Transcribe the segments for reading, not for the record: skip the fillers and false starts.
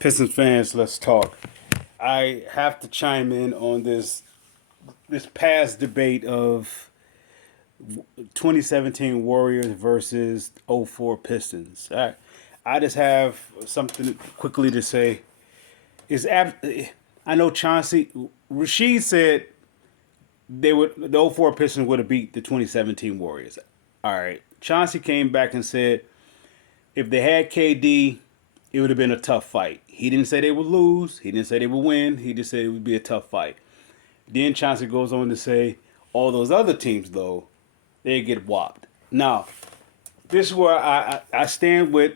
Pistons fans, let's talk. I have to chime in on this past debate of 2017 Warriors versus '04 Pistons. I just have something quickly to say. I know Chauncey Rashid said the '04 Pistons would have beat the 2017 Warriors. All right, Chauncey came back and said if they had KD, it would have been a tough fight. He didn't say they would lose. He didn't say they would win. He just said it would be a tough fight. Then Chauncey goes on to say all those other teams, though, they get whopped. Now, this is where I stand with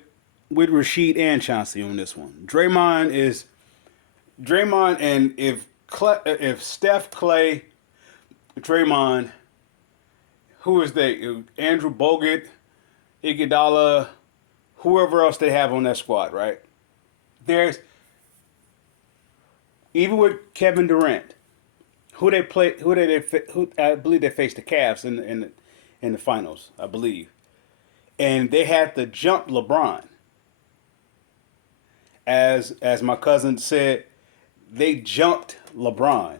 Rashid and Chauncey on this one. Draymond, and if Steph, Clay, Draymond, who is they? Andrew Bogut, Iguodala, whoever else they have on that squad, right? There's even with Kevin Durant, who they play, who I believe they faced the Cavs in the finals, I believe, and they had to jump LeBron. As my cousin said, they jumped LeBron.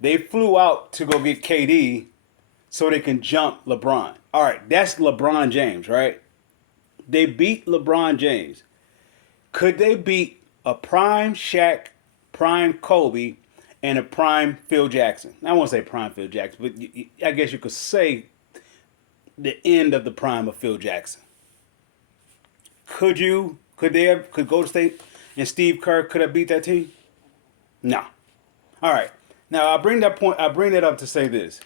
They flew out to go get KD so they can jump LeBron. All right, that's LeBron James, right? They beat LeBron James. Could they beat a prime Shaq, prime Kobe, and a prime Phil Jackson? I won't say prime Phil Jackson, but I guess you could say the end of the prime of Phil Jackson. Could you? Could they have? Could Golden State and Steve Kerr could have beat that team? No. All right. Now I bring that point. I bring that up to say this: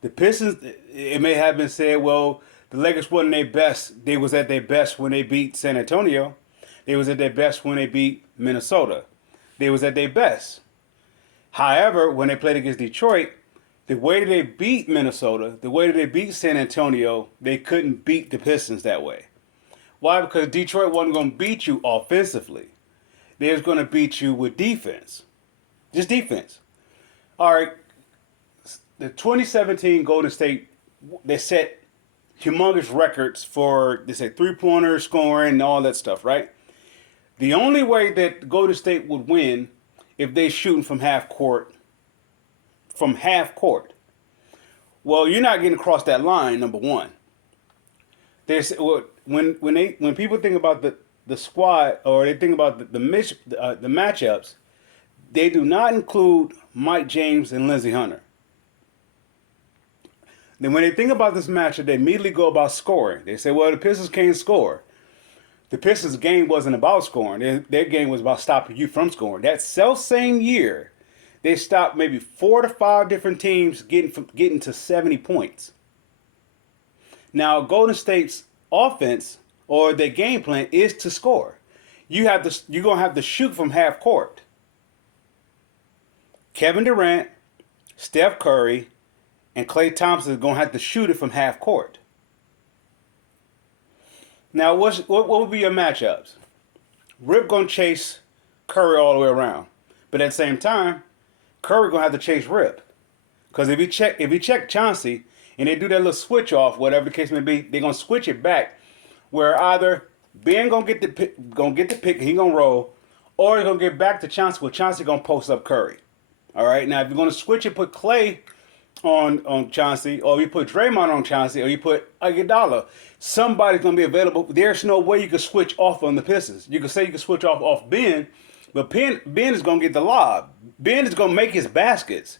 the Pistons. It may have been said, well, the Lakers wasn't their best. They was at their best when they beat San Antonio. They was at their best when they beat Minnesota. They was at their best. However, when they played against Detroit, the way that they beat Minnesota, the way that they beat San Antonio, they couldn't beat the Pistons that way. Why? Because Detroit wasn't going to beat you offensively. They was going to beat you with defense. Just defense. All right. The 2017 Golden State, they set humongous records for, they say, three-pointer scoring and all that stuff, right? The only way that Golden State would win if they shooting from half court, well, you're not getting across that line, number one. There's when people think about the squad or they think about the matchups, they do not include Mike James and Lindsey Hunter. Then when they think about this matchup, they immediately go about scoring. They say, well, the Pistons can't score. The Pistons' game wasn't about scoring. Their game was about stopping you from scoring. That self-same year, they stopped maybe 4 to 5 different teams getting to 70 points. Now, Golden State's offense or their game plan is to score. You're gonna have to shoot from half court. Kevin Durant, Steph Curry, and Klay Thompson is gonna have to shoot it from half court. Now, what would be your matchups? Rip gonna chase Curry all the way around, but at the same time, Curry gonna have to chase Rip, because if he check Chauncey and they do that little switch off, whatever the case may be, they're gonna switch it back, where either Ben gonna get the pick, and he gonna roll, or he's gonna get back to Chauncey, where Chauncey gonna post up Curry. All right, now if you're gonna switch it, put Clay on Chauncey, or you put Draymond on Chauncey, or you put Iguodala, somebody's gonna be available. There's no way you can switch off on the Pistons. You can say you can switch off Ben, but Ben is gonna get the lob. Ben is gonna make his baskets.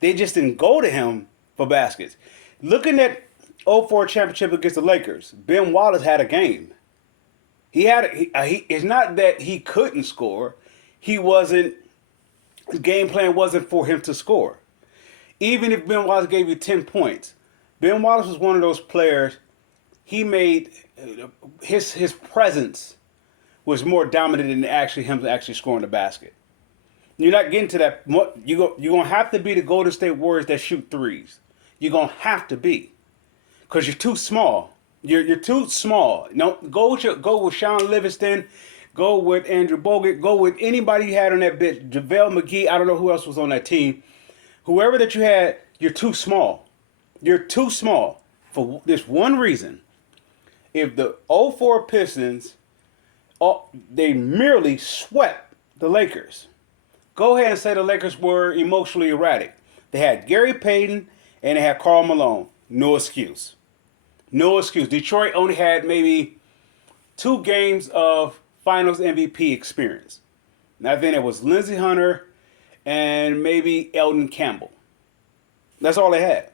They just didn't go to him for baskets. Looking at '04 championship against the Lakers, Ben Wallace had a game. It's not that he couldn't score. He wasn't. His game plan wasn't for him to score. Even if Ben Wallace gave you 10 points, Ben Wallace was one of those players. He made his presence was more dominant than him actually scoring the basket. You're not getting to that. You're gonna have to be the Golden State Warriors that shoot threes. You're gonna have to be, because you're too small. You're too small. No, go with Sean Livingston. Go with Andrew Bogut. Go with anybody you had on that bench. JaVale McGee. I don't know who else was on that team. Whoever that you had, you're too small. You're too small for this one reason. If the '04 Pistons they merely swept the Lakers. Go ahead and say the Lakers were emotionally erratic. They had Gary Payton and they had Karl Malone. No excuse. No excuse. Detroit only had maybe 2 games of Finals MVP experience. Now then it was Lindsey Hunter and maybe Eldon Campbell. That's all they had.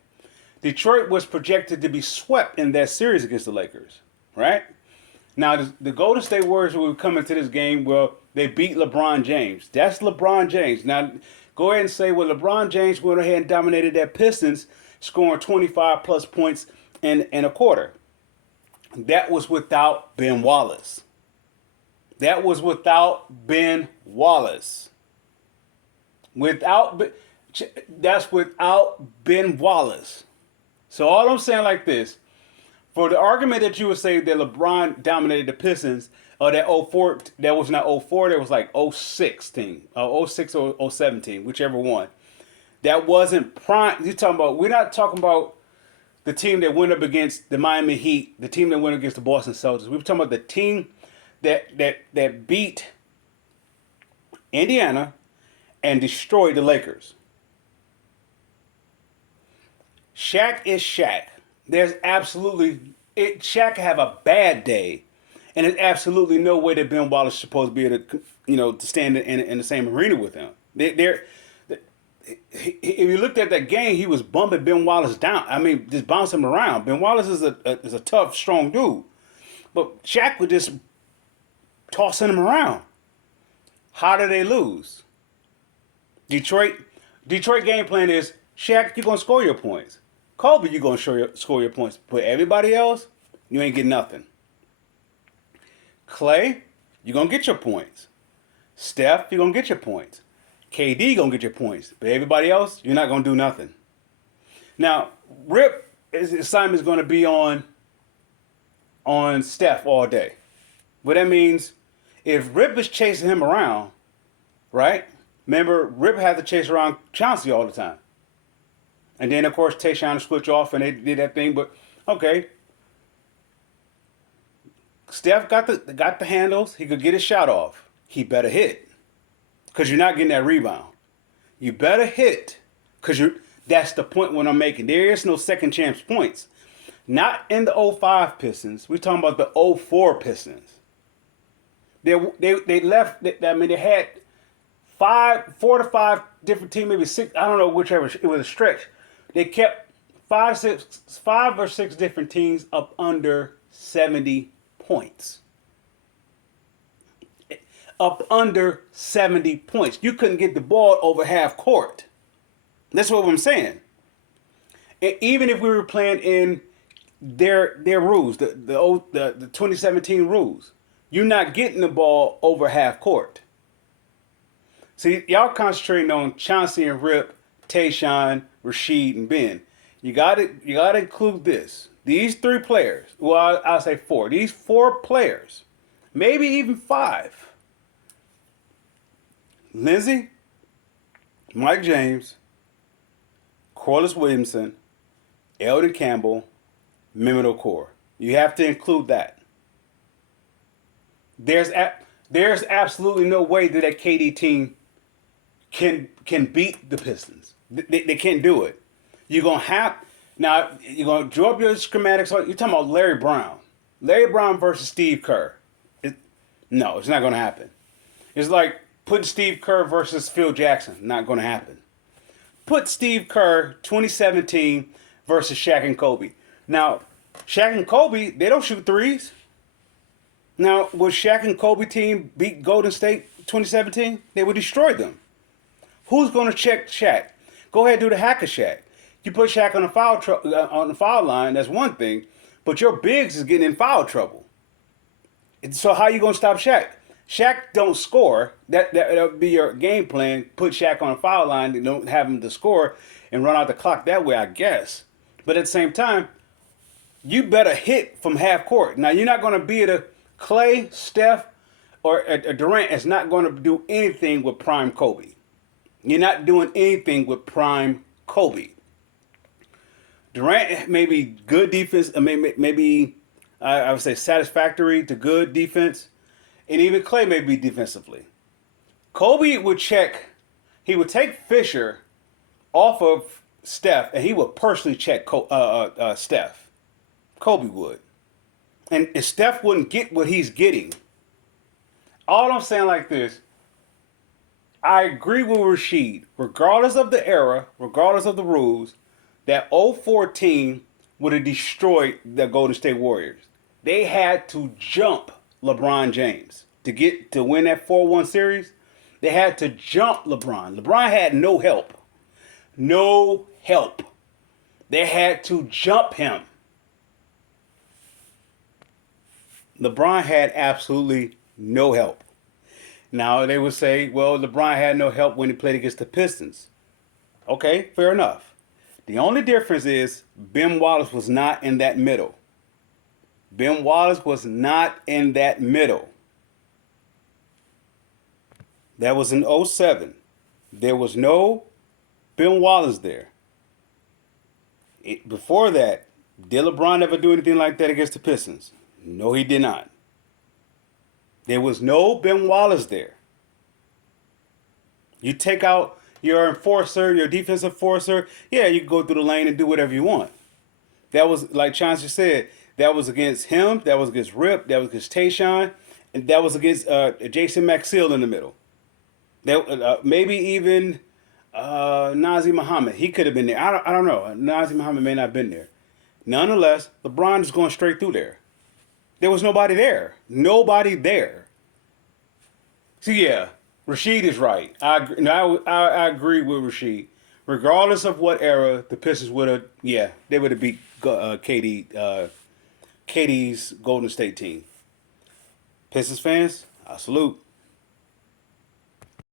Detroit was projected to be swept in that series against the Lakers, right? Now, the Golden State Warriors will come into this game, well, they beat LeBron James. That's LeBron James. Now, go ahead and say, well, LeBron James went ahead and dominated that Pistons, scoring 25 plus points in a quarter. That was without Ben Wallace. That was without Ben Wallace. That's without Ben Wallace. So all I'm saying like this, for the argument that you would say that LeBron dominated the Pistons, or that 04, that was not 04, that was like 06 team, 06 or 07 team, whichever one. That wasn't prime. You're talking about, we're not talking about the team that went up against the Miami Heat, the team that went against the Boston Celtics. We were talking about the team that beat Indiana and destroyed the Lakers. Shaq is Shaq. There's absolutely Shaq can have a bad day, and there's absolutely no way that Ben Wallace is supposed to be able to, to stand in the same arena with him. If you looked at that game, he was bumping Ben Wallace down. I mean, just bouncing him around. Ben Wallace is a tough, strong dude, but Shaq was just tossing him around. How did they lose? Detroit game plan is Shaq, you're gonna score your points. Kobe, you're going to score your points. But everybody else, you ain't getting nothing. Clay, you're going to get your points. Steph, you're going to get your points. KD going to get your points. But everybody else, you're not going to do nothing. Now, Rip, his assignment is going to be on Steph all day. What that means, if Rip is chasing him around, right? Remember, Rip had to chase around Chauncey all the time. And then, of course, Tayshaun switch off and they did that thing. But, okay. Steph got the handles. He could get his shot off. He better hit. Because you're not getting that rebound. You better hit. Because that's the point what I'm making. There is no second chance points. Not in the 05 Pistons. We're talking about the 04 Pistons. They left, they had 4 to 5 different teams, maybe 6, I don't know, whichever, it was a stretch. They kept 5 or 6 different teams up under 70 points. Up under 70 points. You couldn't get the ball over half court. That's what I'm saying. And even if we were playing in their rules, the 2017 rules, you're not getting the ball over half court. See, y'all concentrating on Chauncey and Rip, Tayshaun, Rasheed, and Ben. You gotta include this. These 3 players. Well, I'll say 4. These 4 players, maybe even 5. Lindsey, Mike James, Corliss Williamson, Eldon Campbell, Mehmet Okur. You have to include that. There's absolutely no way that KD team can beat the Pistons. They can't do it. You're gonna draw up your schematics. You're talking about Larry Brown. Larry Brown versus Steve Kerr. No, it's not gonna happen. It's like putting Steve Kerr versus Phil Jackson. Not gonna happen. Put Steve Kerr 2017 versus Shaq and Kobe. Now, Shaq and Kobe, they don't shoot threes. Now, would Shaq and Kobe team beat Golden State 2017? They would destroy them. Who's going to check Shaq? Go ahead and do the hack of Shaq. You put Shaq on the foul line, that's one thing, but your bigs is getting in foul trouble. So how you going to stop Shaq? Shaq don't score. That'll be your game plan. Put Shaq on the foul line and don't have him to score and run out the clock that way, I guess. But at the same time, you better hit from half court. Now, you're not going to be able to Clay, Steph, or Durant is not going to do anything with prime Kobe. You're not doing anything with prime Kobe. Durant may be good defense, maybe I would say satisfactory to good defense, and even Clay maybe defensively. Kobe would check. He would take Fisher off of Steph, and he would personally check Steph. Kobe would, and Steph wouldn't get what he's getting. All I'm saying like this, I agree with Rashid, regardless of the era, regardless of the rules, that 014 would have destroyed the Golden State Warriors. They had to jump LeBron James to win that 4-1 series. They had to jump LeBron. LeBron had no help. No help. They had to jump him. LeBron had absolutely no help. Now they would say, well, LeBron had no help when he played against the Pistons. Okay, fair enough. The only difference is Ben Wallace was not in that middle. Ben Wallace was not in that middle. That was in 07. There was no Ben Wallace there. Before that, did LeBron ever do anything like that against the Pistons? No, he did not. There was no Ben Wallace there. You take out your enforcer, your defensive enforcer, yeah, you can go through the lane and do whatever you want. That was, like Chauncey said, that was against him, that was against Rip, that was against Tayshaun, and that was against Jason Maxill in the middle. Maybe even Nazi Muhammad. He could have been there. I don't know. Nazi Muhammad may not have been there. Nonetheless, LeBron is going straight through there. There was nobody there. Nobody there. So yeah, Rashid is right. I agree with Rashid. Regardless of what era the Pistons would have, yeah, they would have beat KD's Golden State team. Pistons fans, I salute.